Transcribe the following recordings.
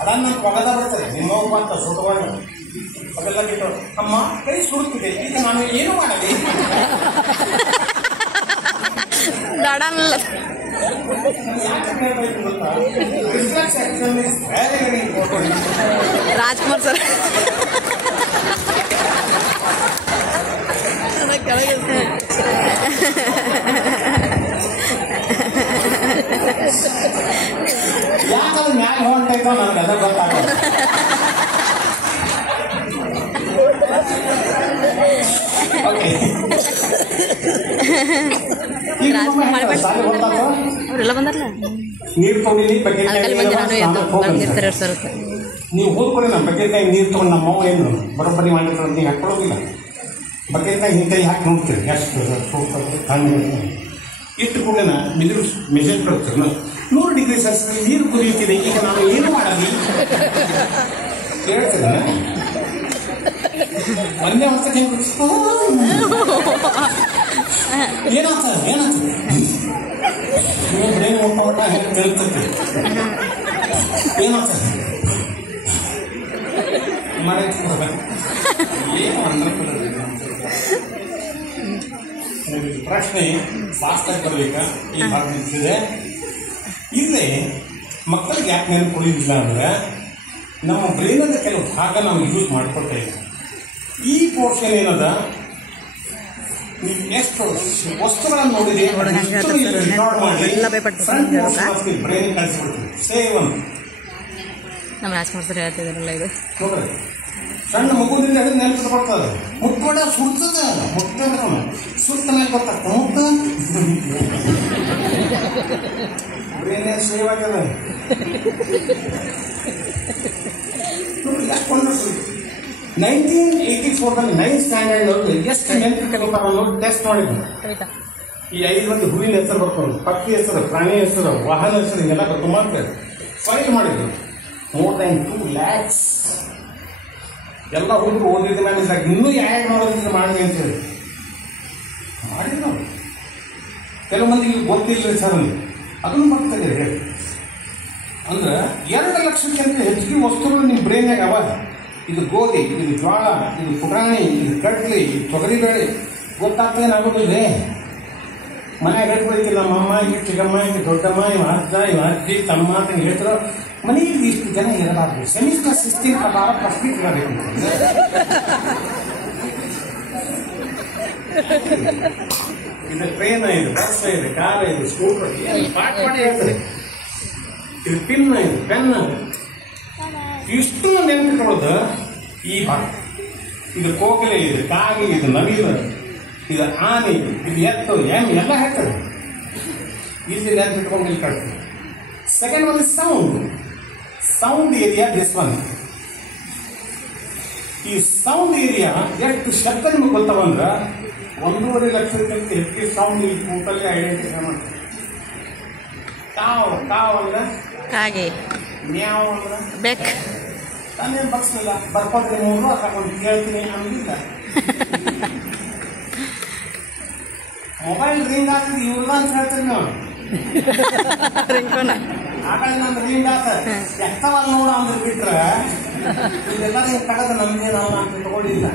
ಅದನ್ನ ಒಗದ ಬರ್ತದೆ ನಿಮ್ಮವ್ವ ಅಂತ ಸುಟ್ಟವಾಗ ಅವೆಲ್ಲ ಬಿಟ್ಟು ಅಮ್ಮ ಕೈ ಸುಡುತ್ತಿದೆ ಈಗ ನಾನು ಏನು ಮಾಡಲಿ ರಾಜ್ಕುಮಾರ್ ಸರ್ ಯಾಕಂದ್ರೆ ಮ್ಯಾಗ ಹೊಂಟೈತೋ ನನಗೆ ಅದ ಗೊತ್ತಾಗ ಅವರೆಲ್ಲ ಬಂದಾರಲ್ಲ ನೀರು ತಗೊಂಡಿನಿ ನೀವು ಹೋದ್ಕೊಡಿ ನಮ್ಮ ಬಕೆಟ್ನಾಗ ನೀರು ತೊಗೊಂಡು ನಮ್ಮವ್ವ ಏನು ಬರೋಬ್ಬರಿ ಮಾಡಿರ್ತಾರೆ ನೀವು ಹಾಕೊಳ್ಳೋದಿಲ್ಲ ಬಕೆಟ್ನಾಗ ಹಿಂಗೆ ಕೈ ಹಾಕಿ ನೋಡ್ತೀರಿ ಎಷ್ಟು ಇಟ್ಟು ಕೂಡ ಮೆಸೇಜ್ ಕೊಡ್ತೀರಿ 100 ಡಿಗ್ರಿ ಸೆಲ್ಸಿಯಸ್ ನೀರು ಕುದಿಯುತ್ತಿದೆ ಈಗ ನಾನು ಏನು ಮಾಡಲಿ ಹೇಳ್ತೀರ ಒಂದೇ ವರ್ಷಕ್ಕೆ ಏನಾಗ್ತ ಬ್ರೈನ್ ಊಟ ಹೆಂಗೆ ಕೇಳ್ತೈತಿ ಏನಾಗ್ತದೆ ಪ್ರಶ್ನೆ ಫಾಸ್ಟಾಗಿ ಬರಬೇಕಾ ಈ ಭಾಗ ನಿಂತಿದೆ ಇಲ್ಲೇ ಮಕ್ಕಳಿಗೆ ಯಾಕೆ ನೆನಪು ಉಳಿದಿಲ್ಲ ಅಂದ್ರೆ ನಮ್ಮ ಬ್ರೈನದ ಕೆಲವು ಭಾಗ ನಾವು ಯೂಸ್ ಮಾಡ್ಕೊಳ್ತಾ ಇದ್ದೀವಿ ಈ ಪೋರ್ಷನ್ ಏನದ ನೀವು ಎಷ್ಟು ವಸ್ತುಗಳನ್ನು ನೋಡಿದೆ ರೆಕಾರ್ಡ್ ಮಾಡಿ ಬ್ರೈನ್ ಕಳಿಸ್ಬಿಡ್ತೀವಿ ಸೇವ್ ಅಂತ ನಮ್ಮ ರಾಜ್ಕುಮಾರ್ ಸರ್ ಹೇಳ್ತಿದಾರಲ್ಲ ಇದು ನೋಡ್ರಿ ಸಣ್ಣ ಮಗುವಿನಿಂದ ಹಿಡಿದು ನೆನಪು ಬರ್ತದೆ ಮುಟ್ಕೊಂಡ ಸುಡ್ತದ ಮುಟ್ಟ ಸುತ್ತ ಮೇಲೆ ಬರ್ತಾರೆ ಮುಟ್ಟ ಬ್ರೈನ್ ಸೇವ್ ಆಗ್ಯದ ಯಾಕೆ 1984 9th ಸ್ಟ್ಯಾಂಡರ್ಡ್ ಎಷ್ಟು ನೆನಪಿಟ್ಕೊಳ್ತಾರ ಅನ್ನೋದು ಟೆಸ್ಟ್ ಮಾಡಿದ್ರು ಈ 5 ಮಂದಿ ಹೂವಿನ ಹೆಸರು ಬರ್ಕೊಂಡು ಪಕ್ಷಿ ಹೆಸರು ಪ್ರಾಣಿ ಹೆಸರು ವಾಹನ ಹೆಸರು ಹಿಂಗೆಲ್ಲ ಬರ್ಕೊಂಡು ಫೈಲ್ ಮಾಡಿದ್ರು more than 2 lakhs ಎಲ್ಲ ಹುಡುಗರು ಓದಿದ ಮೇಲೆ ಇನ್ನೂ ಯಾರು ಮಾಡೋದಿದ್ರೆ ಮಾಡಿ ಅಂತ ಹೇಳಿ ಮಾಡಿದ್ರು ನಾವು ಕೆಲವು ಮಂದಿಗೆ ಗೊತ್ತಿಲ್ಲ ಸರ್ ಅದನ್ನು ಬರ್ತಾರೆ ಹೇಳಿ ಅಂದ್ರೆ 2 ಲಕ್ಷಕ್ಕಿಂತ ಹೆಚ್ಚಿಗೆ ವಸ್ತುಗಳು ನಿಮ್ಮ ಬ್ರೈನ್ಯಾಗ ಅವ ಇದು ಗೋಧಿ ಇದು ಜ್ವಾಳ ಇದು ಪುಟಾಣಿ ಇದು ಕಡ್ಲಿ ಇದು ತೊಗರಿಬೇಳೆ ಗೊತ್ತಾಗ್ತೇನಾಗೋದಿಲ್ಲ ಮನೆಯಾಗ ಹೇಳ್ಕೊಳ್ತಿಲ್ಲ ನಮ್ಮಮ್ಮ ಈಗ ಚಿಕ್ಕಮ್ಮ ಈಗ ದೊಡ್ಡಮ್ಮ ಇವ ಅಜ್ಜ ಇವ ಅಜ್ಜಿ ತಮ್ಮ ಅಂತ ಹೇಳ್ತಾರೋ ಮನೆಯಲ್ಲಿ ಇಷ್ಟು ಜನ ಇರಬಾರ್ದು ಸೆಮಿಸ್ಟರ್ ಸಿಸ್ಟಮ್ ಪ್ರಕಾರ ಪ್ರಶ್ನೆ ಕೇಳಬೇಕು ಇದು ಟ್ರೈನ್ ಇದು ಬಸ್ ಇದು ಕಾರ್ ಇದು ಸ್ಕೂಟರ್ ಪಾಠ ಮಾಡಿ ಹೇಳ್ತಾರೆ ಇದು ಪಿನ್ ಇದು ಪೆನ್ ಇಷ್ಟು ನೆನಪಿಟ್ಕೊಳ್ಳೋದು ಈ ಭಾಗ ಇದು ಕೋಗಿಲೆ ಇದು ಕಾಗಿ ಇದು ನವಿಲು ಇದು ಆನೆ ಇದು ಎತ್ತು ಎಮ್ಮೆ ಎಲ್ಲ ಹೇಳ್ತಾರೆ ಇಲ್ಲಿ ನೆನಪಿಟ್ಕೊಂಡು ಇಲ್ಲಿ ಕಳ್ತೀವಿ second one is sound area this one ಈ ಸೌಂಡ್ ಏರಿಯಾ ಎಷ್ಟು ಶಬ್ದ ನಿಮಗೆ ಗೊತ್ತವಂದ್ರೆ 1.5 ಲಕ್ಷಕ್ಕಿಂತ ಹೆಚ್ಚು ಸೌಂಡ್ ಈ ಕೂಟಲ್ಲಿ ಐಡೆಂಟಿಫೈ ಮಾಡ್ತಾರೆ ಕಾವ್ ಅಂದ್ರೆ ಕಾಗೆ ಮ್ಯಾವ್ ಅಂದ್ರೆ ಬೆಕ್ ನಾನೇನು ಬಗ್ಸಲಿಲ್ಲ ಬರ್ಕೊಡ್ತೀನಿ 3 ರೂಪಾಯಿ ತಗೊಂಡು ಕೇಳ್ತೀನಿ ಅನ್ನೋದಿಲ್ಲ ಮೊಬೈಲ್ ರಿಂಗ್ ಆಗ್ತದೆ ಇವ್ರಲ್ಲ ಅಂತ ಹೇಳ್ತೀರಿ ನಾವು ಆಕಳ ನಮ್ದು ರಿಂಗ್ ಆತ ಎಷ್ಟವಲ್ಲ ನೋಡ ಅಂದ್ರೆ ಬಿಟ್ರೆ ಇದೆಲ್ಲ ನೀವು ತಗದು ನಮ್ಗೇನಲ್ಲ ಅಂತ ತಗೊಂಡಿಲ್ಲ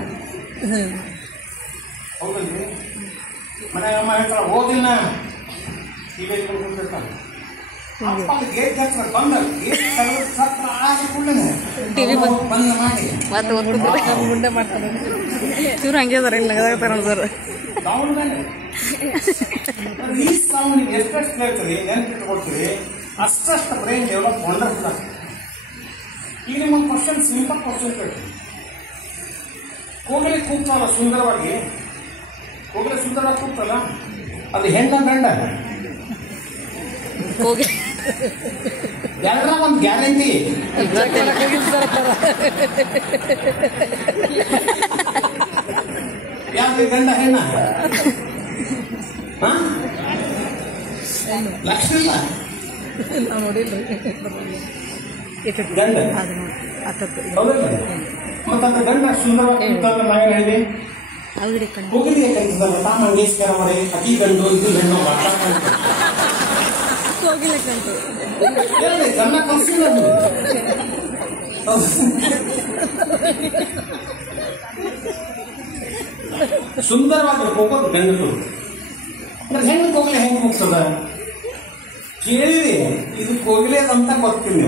ಹೌದಲ್ರಿ ಮನೆಯಾಗ ಅಮ್ಮ ಹೇಳ್ತಾರ ಹೋಗಿಲ್ಲ ಟಿವಿ ಕೊಡ್ತಿರ್ತಾನೆ ಅಪ್ಪ ಗೇಟ್ ಹತ್ರ ಬಂದ ಗೇಟ್ ಹತ್ರ ಆಗಿ ಕುಳ್ಳನೆ ಟಿವಿ ಬಂದ ಮಾಡಿ ಮತ್ತೆ ಗುಂಡೆ ಮಾಡ್ತಾರೆ ಇವ್ರು ಹಂಗೆ ಅದಾರ ಇಲ್ಲಿ ನಗದಾಗತ್ತಾರ ಸರ್ ಈ ಸೌಂಡ್ ಎಷ್ಟೆಷ್ಟು ಕೇಳ್ತೀರಿ ನೆನಪಿಟ್ಕೊಳ್ತೀರಿ ಅಷ್ಟಷ್ಟು ಬ್ರೈನ್ ಡೆವಲಪ್ ವಂಡರ್ಫುಲ್ ಆಗ್ತದೆ ಈಗ ನಿಮ್ಮೊಂದು ಕ್ವಶನ್ ಸಿಂಪಲ್ ಕ್ವಶನ್ ಕೇಳ್ತೀವಿ ಕೋಗಿಲೆ ಕೂಗ್ತಲ್ಲ ಸುಂದರವಾಗಿ ಕೋಗಿಲೆ ಸುಂದರವಾಗಿ ಕೂಗ್ತಲ್ಲ ಅದು ಹೆಣ್ಣ ಗಂಡ ಕೋಗಿಲೆ ಎಲ್ಲ ಒಂದು ಗ್ಯಾರಂಟಿ ಯಾಕೆ ಗಂಡ ಹೆಣ್ಣ ಲಕ್ಷ ಇಲ್ಲ ನೋಡಿಲ್ರಿ ಗಂಡ ಹೌದಲ್ಲ ಮತ್ತಂತ ಗಂಡ ಸುಂದರವಾಗಿ ನಾವೇನು ಹೇಳಿ ಹೋಗಿರಿ ಯಾಕಂತಂದ್ರೆ ಲತಾ ಮಂಗೇಶ್ಕರ್ ಅವರೇ ಅತಿ ಗಂಡು ಇದು ಹೆಣ್ಣು ಹೋಗಿಲ್ಲ ಕಂಡು ಗಂಡ ಕಲ್ಸಿಲ್ಲ ಸುಂದರವಾಗಿ ಹೋಗೋದು ಗಂಡು ಅಂದ್ರೆ ಹೆಣ್ಣು ಕೋಗಿಲೆ ಹೆಂಗೆ ಹೋಗ್ತದ ಕೇಳಿರಿ, ಇದು ಕೋಗಿಲೆ ಅಂತ ಗೊತ್ತಿಲ್ಲ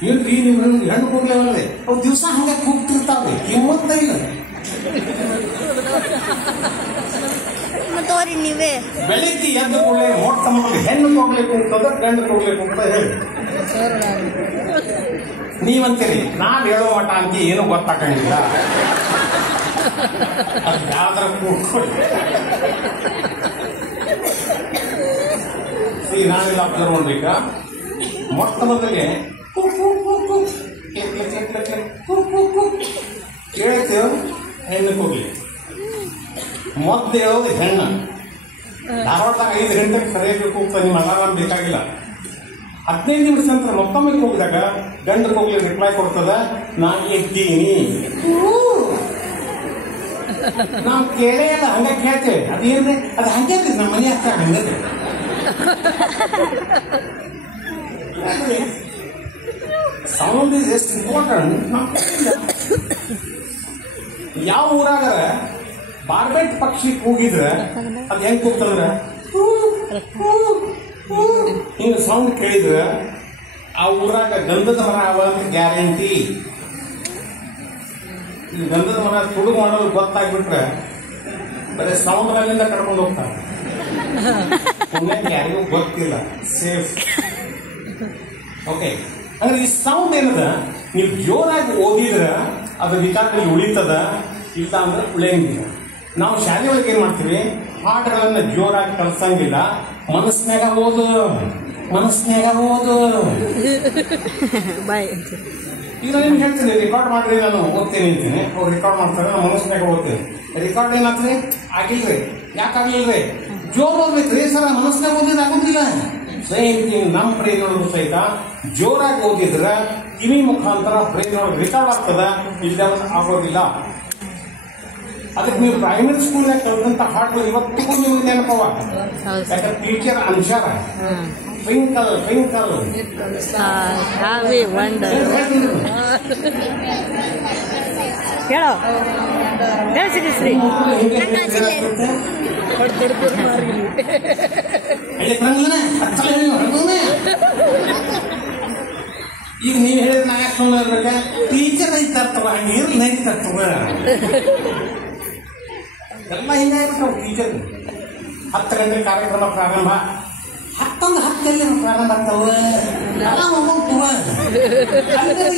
ನೀವು ನೀವು ಹೆಣ್ಣು ಕೋಗಿಲೆ ಅಲ್ಲದೆ ಅವು ದಿವಸ ಹಂಗೆ ಕೂಗ್ತಿರ್ತಾವೆ, ಕಿಮ್ಮತ್ತ ಇಲ್ಲ. ನೀವೇ ಬೆಳಿಗ್ಗೆ ಎದ್ದು ಕೂಡಲೇ ಮೊಟ್ಟ ಮೊದಲು ಹೆಣ್ಣು ಕೋಗಿಲೆ ಕೂಗ್ತದ, ಗಂಡು ಕೋಗಿಲೆ ಕೂಗ್ತದ ಹೇಳಿ. ನೀವಂತೀರಿ ನಾನ್ ಹೇಳೋ ಮಠ ಅಂತ ಏನು ಗೊತ್ತಾಗಂಗಿಲ್ಲ, ಅದು ಯಾವ್ದಾರ ಕೂಗ್ಕೊಳ್ಳಿ. ನಾನೆಲ್ಲ ಅಬ್ಸರ್ವ್ ಮಾಡ್ಬೇಕ, ಮೊಟ್ಟ ಮೊದಲಿಗೆ ಕೇಳ್ತೇವೆ ಹೆಣ್ಣು ಕೋಗಿಲೆ, ಮೊದಲು ಹೇಳೋದು ಹೆಣ್ಣ. ಧಾರವಾಡದಾಗ 5 ಗಂಟೆಗೆ ಸರಿಯಾಗಿ ಕೂಗ್ತದೆ, ನಿಮ್ಮ ಅಲಾರಾಮ್ ಬೇಕಾಗಿಲ್ಲ. 15 ನಿಮಿಷ ನಂತರ ಮತ್ತೊಮ್ಮೆ ಕೂಗಿದಾಗ ಗಂಡು ಕೋಗಿಲೆ ರಿಪ್ಲೈ ಕೊಡ್ತದ, ನಾ ಎದ್ದೀನಿ. ನಾವು ಕೇಳೇ ಇಲ್ಲ, ಹಂಗ ಕೇಳ್ತೇವೆ. ಅದೇನ್ರಿ ಅದು ಹಂಗೆ ನಮ್ಮ ಮನೆ ಹತ್ರ ಹಂಗೆ ಸೌಂಡ್ ಇಸ್ ಎಷ್ಟು ಇಂಪಾರ್ಟೆಂಟ್. ಯಾವ ಊರಾಗರ ಬಾರ್ಬೆಟ್ ಪಕ್ಷಿ ಕೂಗಿದ್ರೆ ಅದ್ ಹೆಂಗ್ ಕೂಗ್ತಂದ್ರ ಹಿಂಗ ಸೌಂಡ್ ಕೇಳಿದ್ರ ಆ ಊರಾಗ ಗಂಧದ ಮರ ಅವ ಅಂತ ಗ್ಯಾರಂಟಿ. ಈ ಗಂಧದ ಮರ ತುಡುಗು ಮಾಡೋದು ಗೊತ್ತಾಗ್ಬಿಟ್ರೆ ಬರೀ ಸೌಂಡ್ ಮೇಲಿಂದ ಕರ್ಕೊಂಡು ಹೋಗ್ತಾರೆ. ಯಾರಿಗೂ ಗೊತ್ತಿಲ್ಲ, ಸೇಫ್. ಓಕೆ, ಅಂದ್ರೆ ಈ ಸೌಂಡ್ ಏನದ, ನೀವು ಜೋರಾಗಿ ಓದಿದ್ರ ಅದು ವಿಚಾರದಲ್ಲಿ ಉಳಿತದ, ಇಲ್ಲ ಅಂದ್ರೆ ಉಳಿಯಂಗಿಲ್ಲ. ನಾವು ಶಾಲೆ ಒಳಗೆ ಏನ್ ಮಾಡ್ತೀವಿ, ಹಾಡುಗಳನ್ನ ಜೋರಾಗಿ ಕಲ್ಸಂಗಿಲ್ಲ, ಮನಸ್ನ್ಯಾಗ ಓದು, ಮನಸ್ನ್ಯಾಗ ಓದು. ಈಗ ನಿಮ್ಗೆ ಹೇಳ್ತೀನಿ, ರೆಕಾರ್ಡ್ ಮಾಡ್ರಿ, ನಾನು ಓದ್ತೇನೆ ಅಂತೀನಿ, ಅವ್ರು ರೆಕಾರ್ಡ್ ಮಾಡ್ತಾರೆ, ನಾನು ಮನಸ್ನ್ಯಾಗ ಓದ್ತೇನೆ. ರೆಕಾರ್ಡ್ ಏನಾಗ್ತದೆ, ಆಗಿಲ್ರಿ. ಯಾಕಾಗ್ಲಿಲ್ರಿ? ಜೋರ್ ಓದ್ಬೇಕ್ರಿ ಸರ, ಮನಸ್ನಾಗ ಓದಿದ್ರೆ ಆಗೋದಿಲ್ಲ. ಸೇಮ್ ಥಿಂಗ್ ನಮ್ಮ ಬ್ರೈನ್ ಒಳಗೂ ಸಹಿತ ಜೋರಾಗಿ ಓದಿದ್ರ ಕಿವಿ ಮುಖಾಂತರ ಬ್ರೈನ್ ಒಳಗೆ ರೆಕಾರ್ಡ್ ಆಗ್ತದ, ಇಲ್ಲ ಆಗೋದಿಲ್ಲ. ಅದಕ್ಕೆ ನೀವು ಪ್ರೈಮರಿ ಸ್ಕೂಲ್ನಾಗ ಕಲಿತಂತ ಹಾಡುಗಳು ಇವತ್ತಿಗೂ ನಿಮ್ಗೆ ನೆನಪವ. ಯಾಕಂದ್ರೆ ಟೀಚರ್ ಅನ್ಸಾರ ಟ್ವಿಂಕಲ್ ಟ್ವಿಂಕಲ್ ಹೇಳೋ ಹೇಳ್ಸಿದ್ರಿ ಈಗ ನೀವು ಹೇಳಿದ್ರೆ ನಾ ಯಾಕೆ ಸುಮ್ಮನೆ ಟೀಚರ್ ಐತರ್ತವ, ಹಂಗಿರ್ಲಿ ನಡೀತರ್ತವ. ಎಲ್ಲ ಹಿಂಗಾಗ್ಬಿಟ್ಟು ಟೀಚರ್ 10 ಗಂಟೆ ಕಾರ್ಯಕ್ರಮ ಪ್ರಾರಂಭ, 10:10 ಪ್ರಾರಂಭ ಆಗ್ತಾವ.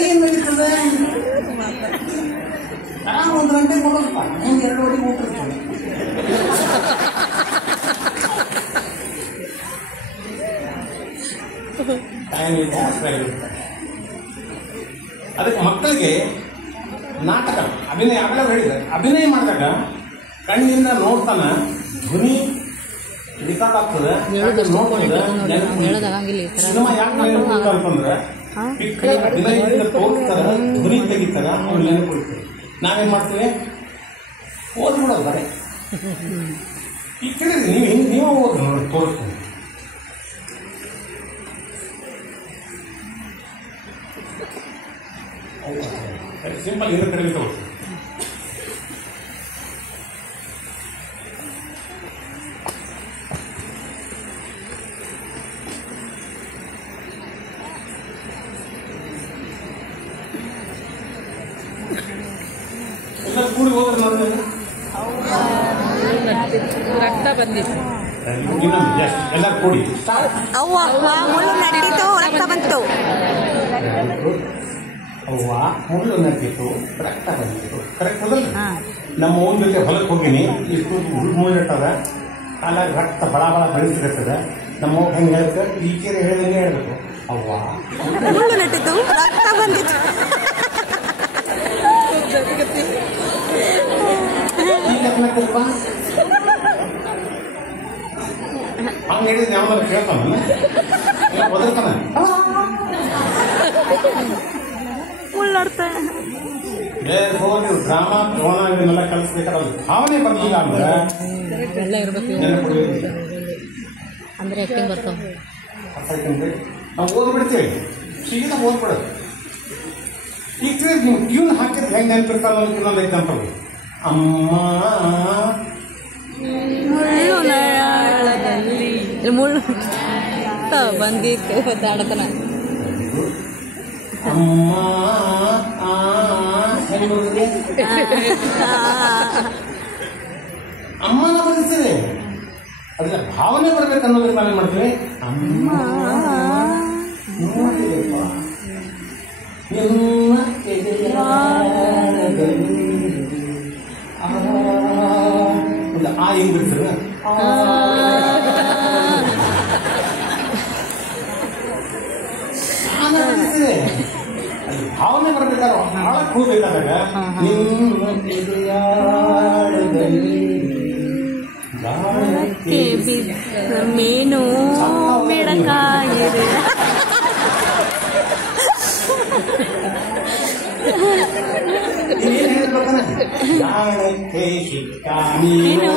ಏನ್ ನಡೀತದೆ, ಆರಾಮ್ 1 ಗಂಟೆಗೆ ಹೋಗಪ್ಪ, ಹಿಂಗೆ 2 ಗಂಟೆಗೆ ಹೋಗ್ತಿರ್ತಾನೆ. ಅದಕ್ಕೆ ಮಕ್ಕಳಿಗೆ ನಾಟಕ ಅಭಿನಯ ಆಗಲೇ ಹೇಳಿದೆ. ಅಭಿನಯ ಮಾಡಿದಾಗ ಕಣ್ಣಿಂದ ನೋಡ್ತಾನ, ಧ್ವನಿ ರೆಕಾರ್ಡ್ ಆಗ್ತದೆ, ಸಿನಿಮಾ ಯಾಕೆ ಅಂತಂದ್ರೆ ಪಿಕ್ಚರ್ ಅಭಿನಯದಿಂದ ತೋರಿಸ್ತಾರ, ಧ್ವನಿ ತೆಗಿತಾರ, ಅವ್ರು ನೆನಪಿಡ್ತಾರೆ. ನಾವೇನ್ ಮಾಡ್ತೀವಿ, ಓದ್ಬಿಡೋದು ಬರೇ. ಈಗ ಕೇಳಿದ್ರಿ ನೀವು ಹಿಂಗೆ ನೀವೇ ಓದ್ರಿ ನೋಡಿ, ತೋರಿಸ್ತೀನಿ. ಸಿಂಪಲ್ ಇದ್ರ ಕಡಿಮೆ ತಗೋತೀವಿ. ಎಲ್ಲ ಕೂಡಿ ಹೋದ್ರೆ ನೋಡಿ, ರಕ್ತ ಬಂದಿತ್ತು. ಎಲ್ಲ ಕೂಡಿ ಅವ್ವ ಮುಳ್ಳು ನಟ್ಟಿತ್ತು, ರಕ್ತ ಬಂತು. ಅವ್ವ ಮುಳ್ಳು ನಟ್ಟಿತ್ತು, ರಕ್ತ ಬಂದಿತ್ತು. ಕರೆಕ್ಟ್ ಅದಲ್ಲ? ನಮ್ಮ ಓನ್ ಜೊತೆ ಹೊಲಕ್ಕೆ ಹೋಗಿನಿ, ಇಷ್ಟು ಮುಳ್ಳಿಟ್ಟದ, ಕಾಲಾಗ ರಕ್ತ ಬಳ ಬಳ ಬೆಳೆಸಿರ್ತದ. ನಮ್ಮ ಹೋಗಿ ಹೆಂಗೆ ಹೇಳ್ತಾರೆ, ಟೀಚರ್ ಹೇಳಿದಂಗೆ ಹೇಳ್ಬೇಕು, ಅವ್ವ ಮುಳ್ಳು ನಟ್ಟಿತ್ತು, ರಕ್ತ ಬಂದಿತ್ತು. ಹಂಗ ಹೇಳಿದ್ರೆ ಯಾವ್ದಾರು ಕೇಳ್ತಾನ, ಒದರ್ತಾನ. ಮುಳ್ಳಾಡ್ತ ಹೋಗಿ ಡ್ರಾಮಾ ದ್ರೋಣ ಇವನ್ನೆಲ್ಲ ಕಲಿಸ್ಬೇಕಾದ್ರೆ ಭಾವನೆ ಬರ್ಲಿಲ್ಲ ಅಂದ್ರೆ ಎಲ್ಲ ಇರ್ಬೇಕು ನೆನಪು ಅಂದ್ರೆ ಯಾಕೆ ಬರ್ತಾವ. ನಾವು ಓದ್ಬಿಡ್ತೀವಿ, ಸೀದಾ ಓದ್ಬಿಡೋದು. ಈಗ ನೀವು ಟ್ಯೂನ್ ಹಾಕಿದ್ರೆ ಹೆಂಗೆ ನೆನಪಿರ್ತಾರ ಇನ್ನೊಂದು ಎಕ್ಸಾಂಪಲ್. ಅಮ್ಮ ಮುಳ್ಳು ಬಂದಿತ್ತು ಒದ್ದಾಡತನ. ಅಮ್ಮ ಅಮ್ಮನ ಬರೀತದೆ, ಅದ್ರ ಭಾವನೆ ಬರ್ಬೇಕು ಅನ್ನೋದಕ್ಕೆ ನಾವೇನ್ ಮಾಡ್ತೀವಿ, ಅಮ್ಮ ನಿಮ್ಮ ಆ ಹೆಂಗ್ ಬಿಡ್ತಾರೆ, ಅಲ್ಲಿ ಭಾವನೆ ಬರ್ಬೇಕಾದ್ರೆ ಹಾಳಕ್ಕೆ ಹೋಗ್ಬೇಕಾದಾಗ ನಿಮ್ಮ ಮೀನು ಮಿಡಕಾಗಿದೆ. ಏನ್ ಹೇಳ್ಬೇಕಂದ್ರೆ ಜಾಣಕ್ಕೆ ಸಿಕ್ಕ ಮೀನು,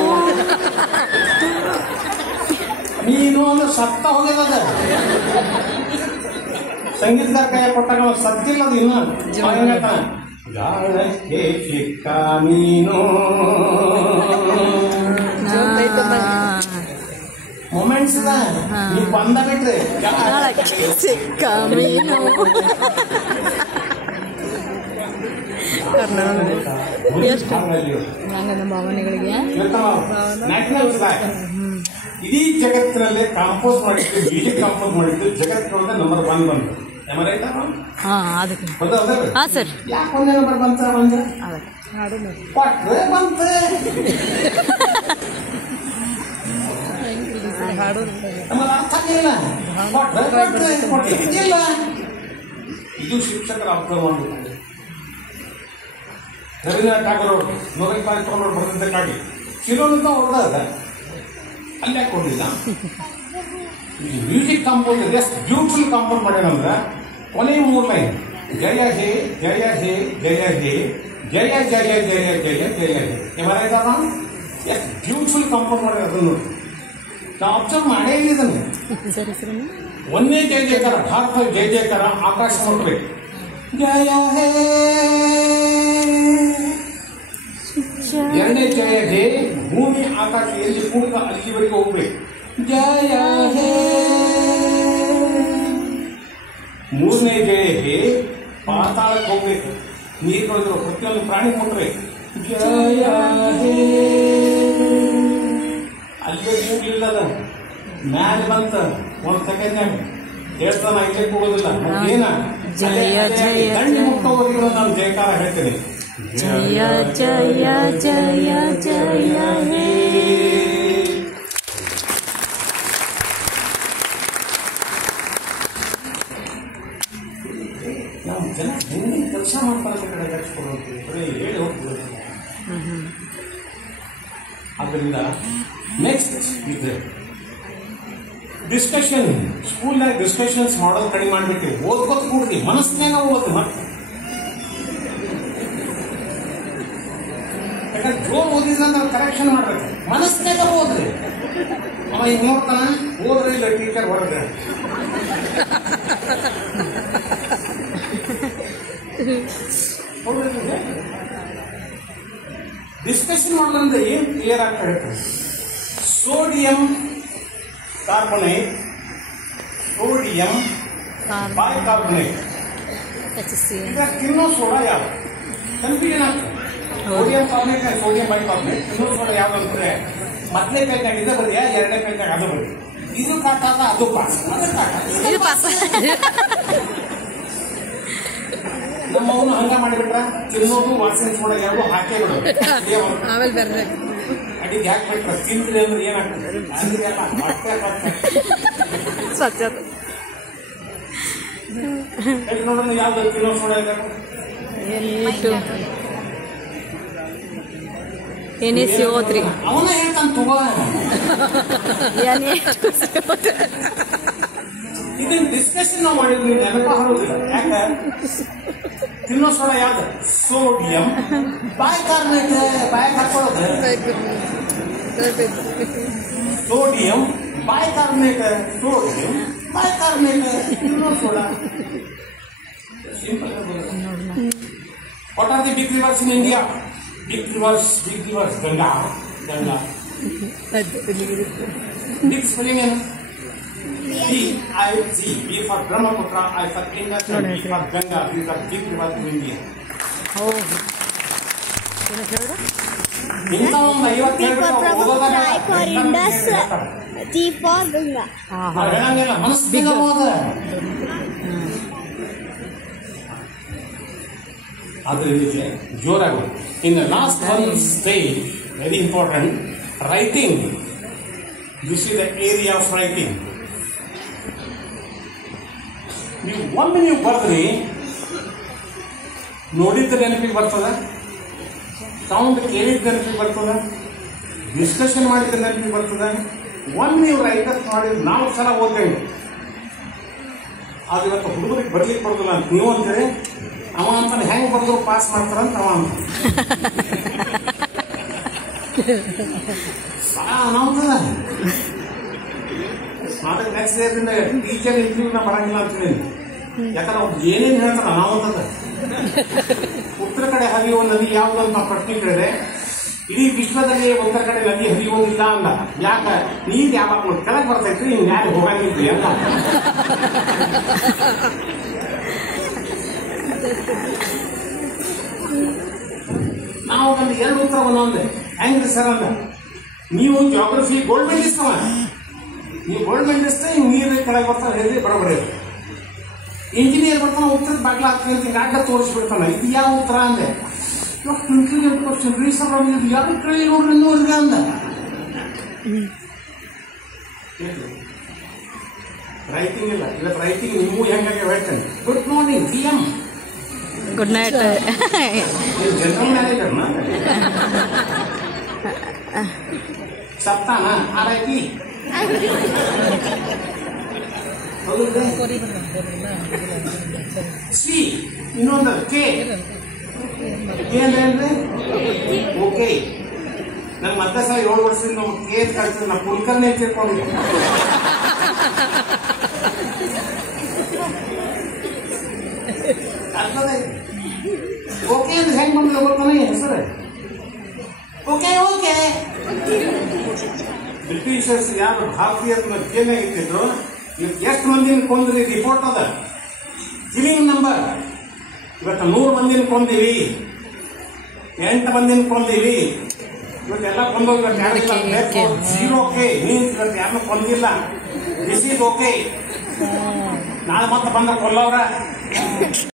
ಮೀನು ಅಂದ್ರೆ ಸತ್ತ ಹೋಗ್ಯದ. ಸಂಗೀತಗಾರ ಕೈ ಕೊಟ್ಟಾಗ ಸತ್ತಿಲ್ಲ ಅದು ಇನ್ನು. ಜಾಳಕ್ಕೆ ಸಿಕ್ಕ ಮೀನು ಮೊಮೆಂಟ್ಸ್ ನೀವು ಬಂದ ಬಿಟ್ರೆ ಸಿಕ್ಕ ಮೀನು. ಎಷ್ಟು ನಮ್ಮ ಭಾವನೆಗಳಿಗೆ ಇಡೀ ಜಗತ್ತಿನಲ್ಲೇ ಕಾಂಪೋಸ್ ಮಾಡಿದ್ದು, ಮ್ಯೂಸಿಕ್ ಕಾಂಪೋಸ್ ಮಾಡಿದ್ದು ಜಗತ್ತಿನೊಳಗೆ ನಂಬರ್ 1 ಬಂತು. ಹಾ ಸರ್, ಯಾಕೆ ಒಂದೇ ನಂಬರ್ ಬಂತ? ಬಂದು ಕೊಟ್ರೆ ಬಂತು. ನಮಗೆ ಅರ್ಥ ಇಲ್ಲ. ಕೊಟ್ಟಿಲ್ಲ. ಇದು ಶಿಕ್ಷಕರ ಅಬ್ಸರ್ವ್ ಮಾಡಬೇಕು. ರವೀಂದ್ರನಾಥ್ ಠಾಗೂರ್ ಅವರು ನೊಬೆಲ್ ಪ್ರೈಸ್ ತಗೊಂಡು ಬರೆದಿದ್ದಕ್ಕಾಗಿ ಶಿರೋನಿಂದ ಹೊಡೆದ ಅಲ್ಲಿ ಯಾಕೆ ಕೊಡಲಿಲ್ಲ? ಮ್ಯೂಸಿಕ್ ಕಾಂಪೋಸ್ ಎಷ್ಟು ಬ್ಯೂಟಿಫುಲ್ ಕಾಂಪೋಸ್ ಮಾಡ್ಯಾನಂದ್ರೆ ಕೊನೆ 3 ಲೈನ್, ಜಯ ಹೇ ಜಯ ಹೇ ಜಯ ಹೇ ಜಯ ಜಯ ಜಯ ಜಯ ಜಯ ಹೇ. ಏನಾಯ್ತಾರ ಎಷ್ಟು ಬ್ಯೂಟಿಫುಲ್ ಕಾಂಪೋಸ್ ಮಾಡ್ಯಾರ. ಅದನ್ನು ನಾವು ಅಬ್ಸರ್ವ್ ಮಾಡೇ ಇಲ್ಲ. ಇದನ್ನು ಒಂದೇ ಜಯ ಜಯಕಾರ, ಭಾರತ ಜಯ ಜಯಕಾರ ಆಕಾಶ ನೋಡ್ಬೇಕು. ಜಯ ಹೇ, ಎರಡನೇ ಜಯ ಹೇ ಭೂಮಿ ಆಕಾಶ ಎಲ್ಲಿ ಕೂಡಿದ ಅಲ್ಲಿವರೆಗೆ ಹೋಗ್ಬೇಕು. ಜಯ ಹೇ. ಮೂರನೇ ಜಯ ಹೇ ಪಾತಾಳಕ್ಕೆ ಹೋಗ್ಬೇಕು, ನೀರಿನೊಳಗಿರೋ ಪ್ರತಿಯೊಂದು ಪ್ರಾಣಿ ಮುಟ್ಬೇಕು. ಜಯ ಹೇ ಅಲ್ಲೇ ಕೂಗ್ಲಿಲ್ಲದ ಮ್ಯಾಲೆ ಬಂತ 1 ಸೆಕೆಂಡ್ನಾಗ ದೇವಸ್ಥಾನ ಇಲ್ಲೇ ಕೂಗೋದಿಲ್ಲ. ಏನ ಗಂಡು ಮುಕ್ತವರೆಗೂ ನಾನು ಜಯಕಾರ ಹೇಳ್ತೇನೆ. ಜಯ ಜಯ ಜಯ ಜಯ ಹೇ. ನಾವು ಜನ ಹೆಂಗೆ ಕೆಲಸ ಮಾಡ್ತಾರೆ ಕಡೆ ಕಟ್ಸ್ಕೊಡೋದು ಬರೀ ಹೇಳಿ ಹೋಗ್ಬಿಡೋದು. ಆದ್ದರಿಂದ ನೆಕ್ಸ್ಟ್ ಇದೆ ಡಿಸ್ಕಷನ್. ಸ್ಕೂಲ್ನಾಗ ಡಿಸ್ಕಷನ್ಸ್ ಮಾಡೋದು ಕಡಿಮೆ ಮಾಡ್ಬಿಟ್ಟು ಓದ್ಕೋತ ಕೂಡ್ರಿ, ಮನಸ್ಸಿನಾಗ ಓದ್ರಿ. ಮತ್ತೆ ಯಾಕಂದ್ರೆ ಜೋರ್ ಓದಿದ್ರೆ ನಾವು ಕರೆಕ್ಷನ್ ಮಾಡ್ಬೇಕು, ಮನಸ್ಸಿನಾಗ ಓದ್ರಿ. ಅವ ಹಿಂಗ್ ನೋಡ್ತಾನ, ಓದ್ರಿ ಇಲ್ಲ ಟೀಚರ್ ಹೊರಗೆ. ಡಿಸ್ಕಷನ್ ಮಾಡೋದ್ರಿಂದ ಏನ್ ಕ್ಲಿಯರ್ ಆಗ್ತಾ ಹೇಳ್ತಾರೆ. Sodium carbonate, sodium bicarbonate. ಈಗ ತಿನ್ನೋ ಸೋಡಾ ಯಾವ್ದು? ಕನ್ಫ್ಯೂಷನ್ ಆಗ್ತದೆ. Sodium carbonate, sodium bicarbonate. ತಿನ್ನೋ ಸೋಡಾ ಯಾವ್ದು ಅಂದ್ರೆ ಮೊದಲನೇ ಪೇಜ್ನಾಗ ಇದು ಬರೀ, ಎರಡನೇ ಪೇಜ್ನಾಗ ಅದು ಬರೀ. ಇದು ಕಾಟ ಅದ, ಅದು ಪಾಸ್. ನಮ್ಮವನು ಹಂಗ ಮಾಡಿಬಿಟ್ರ ತಿನ್ನೋದು ವಾಸನೆ ಸೋಡಾ ಎರಡು ಹಾಕೇ ಬಿಡೋದು. ಆಮೇಲೆ ಬರ್ಬೇಕು ಅಡಿಗೆ ಹಾಕ್ಬಿಟ್ರ ತಿಂದ್ರಿ ಅಂದ್ರೆ ಏನಾಗ್ತದೆ? ಅಂದ್ರೆ ಎಲ್ಲ ಸ್ವಚ್ಛತೆ ನೋಡೋಣ ಯಾವ್ದು ತಿನ್ನೋ ಸೋಡಾ ಇದೆ. ಏನೇ ಸಿಗೋತ್ರಿ ಅವನ ಹೇಳ್ತಾನ ತಗೋ. ಇದನ್ನ ಡಿಸ್ಕಷನ್ ನಾವು ಮಾಡಿದ್ವಿ, ನೆನಪ ಹರೋದಿಲ್ಲ. ಯಾಕೆ? ತಿನ್ನೋ ಸೋಡಾ ಯಾವ್ದು? Sodium bicarbonate. ಬಾಯಕ್ ಹಾಕೊಳ್ಳೋದು ಸೋಡಿಯಂ ಬೈಕಾರ್ಬೊನೇಟ್. ಸೋಡಿಯಂ काय कारण है थोड़ा simple. What are the big rivers in India? Big rivers, Ganga. Big spelling in B-I-G. B for Brahmaputra, I for Indus, and B for Ganga. These are big rivers in India. ಇಂಥ ಒಂದು 50 I for Indus, G for Ganga. ಹೇಳಂಗಿಲ್ಲ ಮನಸ್ಸು ಅದ್ರ ರೀತಿ ಜೋರಾಗಿ. In the last one stage very important, writing. This is the area of writing. ನೀವು ಒಮ್ಮೆ ನೀವು ಬರೆದ್ರಿ, ನೋಡಿದ್ದ ನೆನಪಿಗೆ ಬರ್ತದ, ಸೌಂಡ್ ಕೇಳಿದ್ದ ನೆನಪಿಗೆ ಬರ್ತದ, ಡಿಸ್ಕಷನ್ ಮಾಡಿದ ನೆನಪಿಗೆ ಬರ್ತದ. ಒಮ್ಮೆ ನೀವು ರೈಟರ್ಸ್ ಮಾಡಿದ್ರೆ 4 ಸಲ ಓದ್ತೇವೆ. ಅದು ಇವತ್ತು ಹುಡುಗರಿಗೆ ಬರ್ಲಿಕ್ಕೆ ಬರೋದಿಲ್ಲ ಅಂತ ನೀವು ಅಂತೀರಿ. ಅವ ಅಂತಾನೆ ಹೆಂಗ್ ಬರೆದ್ರು ಪಾಸ್ ಮಾಡ್ತಾರಂತ ಅವ ಅಂತ ಅನಾಹುತದ. ಅದಕ್ಕೆ ನೆಕ್ಸ್ಟ್ ಡೇದಿಂದ ಟೀಚರ್ ಇಂಟರ್ವ್ಯೂನ ಬರಂಗಿಲ್ಲ ಅಂತೀನಿ. ಯಾಕಂದ್ರೆ ಅವ್ರು ಏನೇನು ಹೇಳ್ತಾರ ಅನಾಹುತದ. ಉತ್ತರ ಕಡೆ ಹರಿಯುವ ನದಿ ಯಾವುದಂತ ಪ್ರಶ್ನೆ ಕೇಳಿದ್ರೆ ಇಡೀ ವಿಶ್ವದಲ್ಲಿ ಉತ್ತರ ಕಡೆ ನದಿ ಹರಿಯುವುದಿಲ್ಲ ಅಂದ. ಯಾಕ? ನೀರು ಯಾವಾಗ ಕೆಳಗೆ ಬರ್ತೈತ್ರಿ, ನೀವು ಯಾರು ಹೋಗಂಗಿದ್ರಿ ಅಂತ. ನಾವು ಒಂದು 2 ಉತ್ತರ ಒಂದೊಂದೆ ಹೆಂಗ್ರಿ ಸರ್ ಅಂದ. ನೀವು ಜಾಗ್ರಫಿ ಗೋಲ್ಡ್ ಮೆಡಲಿಸ್ಟ್ ಅವ, ನೀವು ಗೋಲ್ಡ್ ಮೆಡಲಿಸ್ಟ್, ಹಿಂಗ್ ನೀರು ಕೆಳಗೆ ಬರ್ತಾನೆ ಹೇಳಿ ಬರೋಬರಿ. ಇಂಜಿನಿಯರ್ ಬರ್ತಾನೆ ಉತ್ತರದ ಬಾಗ್ಲ ಹಾಕ್ತೀನಿ ಅಂತ ಅಡ್ಡ ತೋರಿಸ್ಬಿಡ್ತಾನೆ. ಇದು ಯಾವ ಉತ್ತರ ಅಂದೆ. ಇಂಟೆಲಿಜೆಂಟ್ ಕ್ವಶನ್ ರೀ ಸರ್, ಯಾರು ಕೇಳಿ ನೋಡ್ರಿ ಇನ್ನೂರ್ಗ ಅಂದ. ರೈಟಿಂಗ್ ಇಲ್ಲ, ಇವತ್ತು ರೈಟಿಂಗ್ ನೀವು ಹೆಂಗಾಗಿ ಹೇಳ್ತೇನೆ. Good morning PM. Good night. General ಮ್ಯಾನೇಜರ್ನ ಸಪ್ತಾನ RIP. ಸಿ ಇನ್ನೊಂದು ಕೆ ಅಂದ್ರೆ ಓಕೆ. ನಂಗೆ ಮತ್ತೆ ಸಲ 7 ವರ್ಷದಿಂದ ನಾವು ಕೆ ಕಳ್ಸಿದ್ರೆ ನಾವು ಕುಲ್ಕರ್ನೇ ತಿಳ್ಕೊಂಡಿದ್ದೆ. ಓಕೆ ಅಂದ್ರೆ ಹೆಂಗ್ ಬಂದ್ರೆ ಗೊತ್ತಾನೆ ಹೆಸರು. Okay okay. ಬ್ರಿಟಿಷರ್ಸ್ ಯಾರು ಭಾರತೀಯರನ್ನ ಜೈಲಾಗ ಇಟ್ಟಿದ್ರು, ಇವತ್ತು ಎಷ್ಟು ಮಂದಿನ ಕೊಂದ್ರಿ ರಿಪೋರ್ಟ್ ಅದ, ಕಿಲಿಂಗ್ ನಂಬರ್. ಇವತ್ತು 100 ಮಂದಿನ ಕೊಂದಿವಿ, 8 ಮಂದಿನ ಕೊಂದಿವಿ. ಇವತ್ತೆಲ್ಲ ಕೊಂದೋಗಿ 0 ಕೆ ಮೀನ್ಸ್ ಇವತ್ತು ಯಾರನ್ನೂ ಕೊಂದಿಲ್ಲ. This is okay. ನಾಳೆ ಮತ್ತೆ ಬಂದ ಕೊಲ್ಲವ್ರ